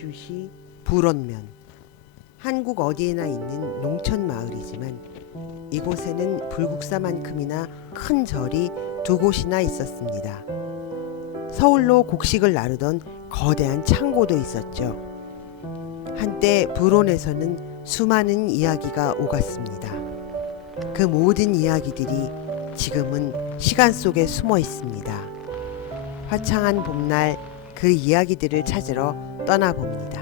광주시 불원면. 한국 어디에나 있는 농촌 마을이지만 이곳에는 불국사만큼이나 큰 절이 두 곳이나 있었습니다. 서울로 곡식을 나르던 거대한 창고도 있었죠. 한때 불원에서는 수많은 이야기가 오갔습니다. 그 모든 이야기들이 지금은 시간 속에 숨어 있습니다. 화창한 봄날 그 이야기들을 찾으러 떠나봅니다.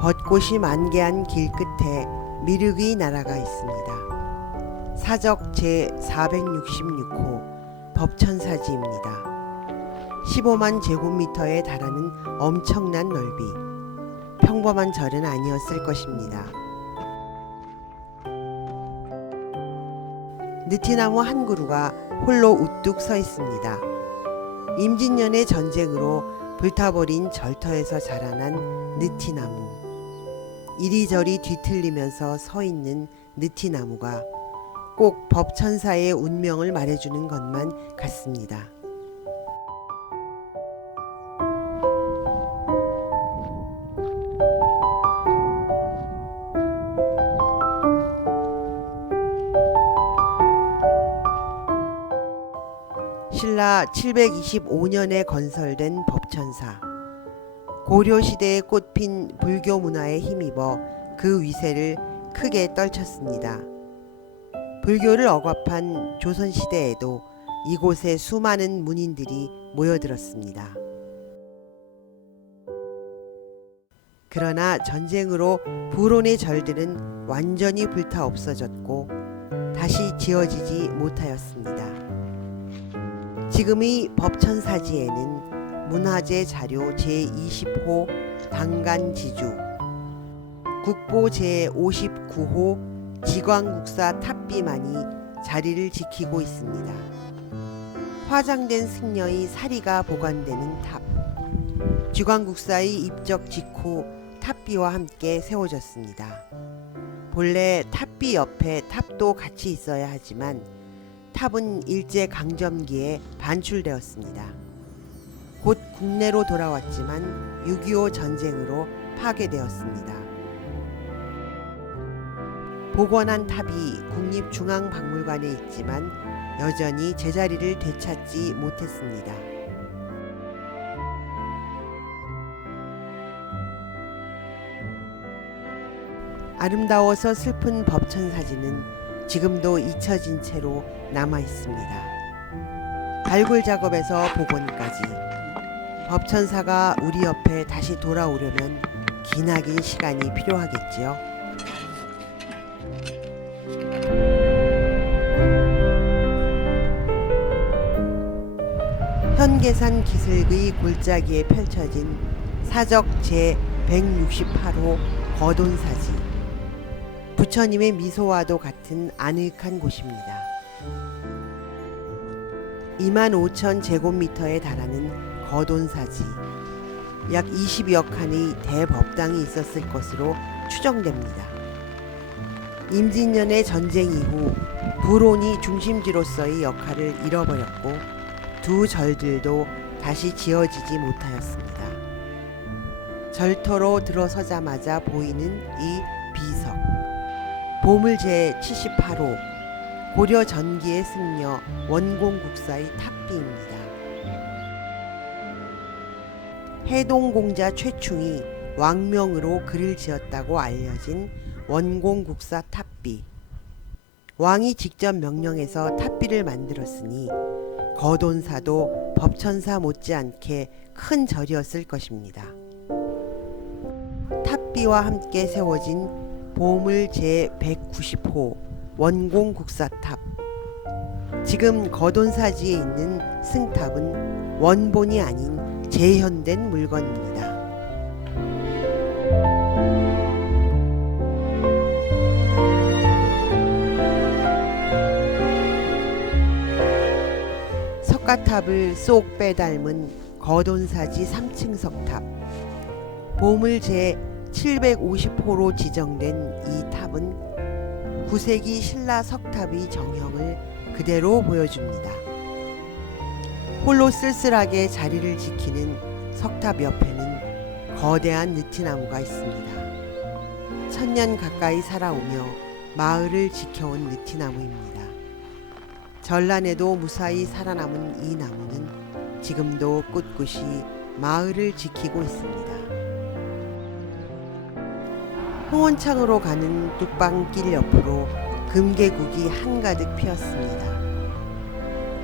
벚꽃이 만개한 길 끝에 미륵의 나라가 있습니다. 사적 제466호 법천사지입니다. 15만 제곱미터에 달하는 엄청난 넓이, 평범한 절은 아니었을 것입니다. 느티나무 한 그루가 홀로 우뚝 서 있습니다. 임진년의 전쟁으로 불타버린 절터에서 자라난 느티나무. 이리저리 뒤틀리면서 서 있는 느티나무가 꼭 법천사의 운명을 말해주는 것만 같습니다. 신라 725년에 건설된 법천사. 고려시대에 꽃핀 불교 문화에 힘입어 그 위세를 크게 떨쳤습니다. 불교를 억압한 조선시대에도 이곳에 수많은 문인들이 모여들었습니다. 그러나 전쟁으로 불원의 절들은 완전히 불타 없어졌고 다시 지어지지 못하였습니다. 지금의 법천사지에는 문화재 자료 제20호 당간지주, 국보 제59호 지광국사 탑비만이 자리를 지키고 있습니다. 화장된 승려의 사리가 보관되는 탑, 지광국사의 입적 직후 탑비와 함께 세워졌습니다. 본래 탑비 옆에 탑도 같이 있어야 하지만 탑은 일제강점기에 반출되었습니다. 곧 국내로 돌아왔지만 6.25 전쟁으로 파괴되었습니다. 복원한 탑이 국립중앙박물관에 있지만 여전히 제자리를 되찾지 못했습니다. 아름다워서 슬픈 법천사지는 지금도 잊혀진 채로 남아 있습니다. 발굴 작업에서 복원까지 법천사가 우리 옆에 다시 돌아오려면 기나긴 시간이 필요하겠지요. 현계산 기슭의 골짜기에 펼쳐진 사적 제168호 거돈사지. 부처님의 미소와도 같은 아늑한 곳입니다. 25,000 제곱미터에 달하는 거돈사지. 약 20여 칸의 대법당이 있었을 것으로 추정됩니다. 임진년의 전쟁 이후 불원이 중심지로서의 역할을 잃어버렸고 두 절들도 다시 지어지지 못하였습니다. 절터로 들어서자마자 보이는 이 비석, 보물 제78호 고려 전기의 승려 원공국사의 탑비입니다. 해동공자 최충이 왕명으로 글을 지었다고 알려진 원공국사 탑비. 왕이 직접 명령해서 탑비를 만들었으니 거돈사도 법천사 못지않게 큰 절이었을 것입니다. 탑비와 함께 세워진 보물 제190호 원공국사탑. 지금 거돈사지에 있는 승탑은 원본이 아닌 재현된 물건입니다. 석가탑을 쏙 빼닮은 거돈사지 3층 석탑. 보물 제750호로 지정된 이 탑은 9세기 신라 석탑의 정형을 그대로 보여줍니다. 홀로 쓸쓸하게 자리를 지키는 석탑 옆에는 거대한 느티나무가 있습니다. 1000년 가까이 살아오며 마을을 지켜온 느티나무입니다. 전란에도 무사히 살아남은 이 나무는 지금도 꿋꿋이 마을을 지키고 있습니다. 흥원창으로 가는 뚝방길 옆으로 금계국이 한가득 피었습니다.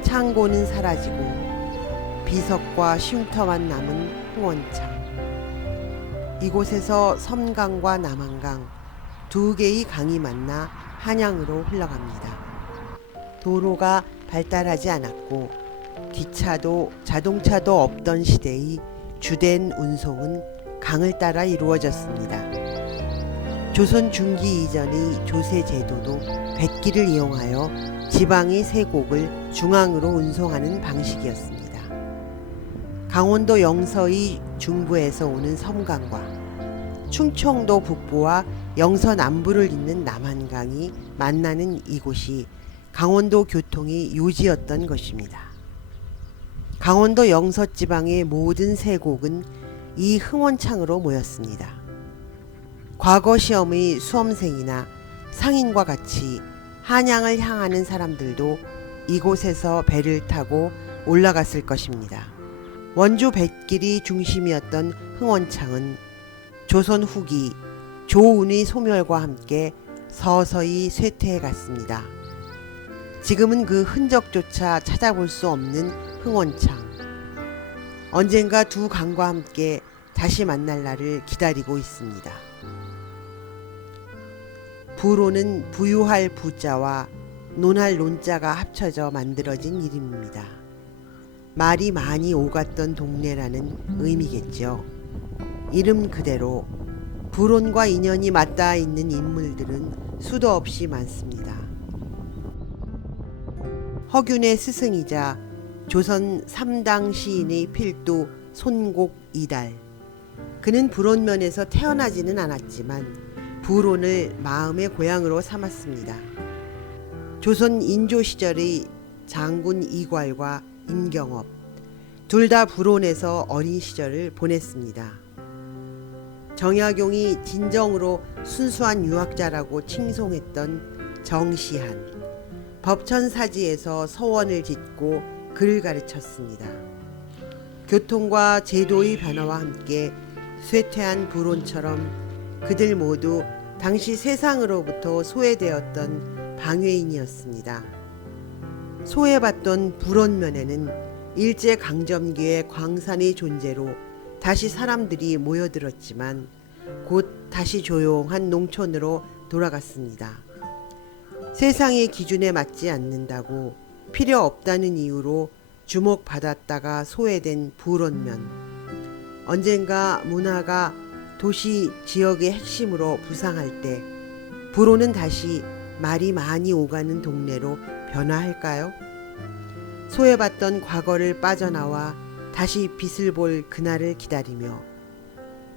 창고는 사라지고 비석과 쉼터만 남은 흥원창. 이곳에서 섬강과 남한강 두 개의 강이 만나 한양으로 흘러갑니다. 도로가 발달하지 않았고 기차도 자동차도 없던 시대의 주된 운송은 강을 따라 이루어졌습니다. 조선 중기 이전의 조세 제도도 백기를 이용하여 지방의 세곡을 중앙으로 운송하는 방식이었습니다. 강원도 영서의 중부에서 오는 섬강과 충청도 북부와 영서 남부를 잇는 남한강이 만나는 이곳이 강원도 교통의 요지였던 것입니다. 강원도 영서 지방의 모든 세곡은 이 흥원창으로 모였습니다. 과거 시험의 수험생이나 상인과 같이 한양을 향하는 사람들도 이곳에서 배를 타고 올라갔을 것입니다. 원주 뱃길이 중심이었던 흥원창은 조선 후기 조운의 소멸과 함께 서서히 쇠퇴해 갔습니다. 지금은 그 흔적조차 찾아볼 수 없는 흥원창. 언젠가 두 강과 함께 다시 만날 날을 기다리고 있습니다. 부로는 부유할 부자와 논할 논자가 합쳐져 만들어진 이름입니다. 말이 많이 오갔던 동네라는 의미겠죠. 이름 그대로 불온과 인연이 맞닿아 있는 인물들은 수도 없이 많습니다. 허균의 스승이자 조선 3당 시인의 필두 손곡 이달. 그는 불온면에서 태어나지는 않았지만 불온을 마음의 고향으로 삼았습니다. 조선 인조 시절의 장군 이괄과 임경업 둘 다 불온에서 어린 시절을 보냈습니다. 정약용이 진정으로 순수한 유학자라고 칭송했던 정시한, 법천사지에서 서원을 짓고 글을 가르쳤습니다. 교통과 제도의 변화와 함께 쇠퇴한 불온처럼 그들 모두 당시 세상으로부터 소외되었던 방외인이었습니다. 소외받던 불온면에는 일제강점기의 광산의 존재로 다시 사람들이 모여들었지만 곧 다시 조용한 농촌으로 돌아갔습니다. 세상의 기준에 맞지 않는다고 필요 없다는 이유로 주목받았다가 소외된 불온면. 언젠가 문화가 도시 지역의 핵심으로 부상할 때 불온은 다시 말이 많이 오가는 동네로 변화할까요? 소외받던 과거를 빠져나와 다시 빛을 볼 그날을 기다리며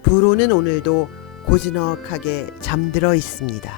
불온은 오늘도 고즈넉하게 잠들어 있습니다.